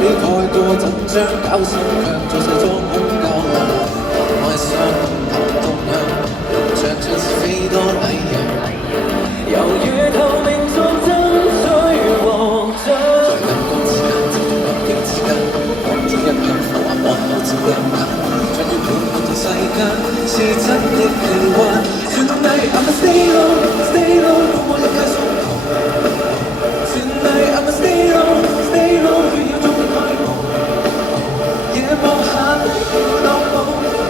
太過緊張，搞心卻在世中空交流，愛上頭痛癢，着着飛多禮讓。猶如透明作爭取獲獎，在燈光之間，接觸環境之間，望中一向浮華望到照亮眼，像要滿滿到世間，是真的奇幻。全藝 I'ma stay low stay low， 讓我一解鬆頭。全藝 I'ma stay low stay low， 如要終於開幕。夜幕下的當鋪，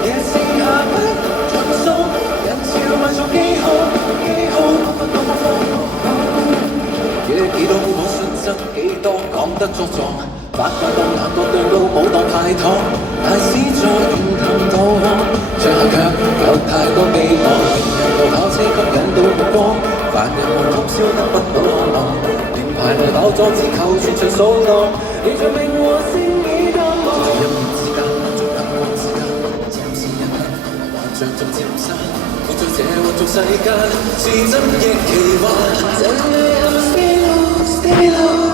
夜市下不盡數，人潮萬眾記號記號，不多麼荒謬。幾多我信真，幾多講得作狀，八卦當眼角對路冇當派糖，大師在如同導航，最後卻有太多寄望，人路跑車吸引到目光，凡人夢通宵得不到安樂，連排來飽咗只求全場掃蕩，連著命和星已淡忘。在陰影之間，在燈光之間，暫時一刻幻象中漸散，活在這混濁世間，是真亦奇幻。真愛 I'ma stay low stay low。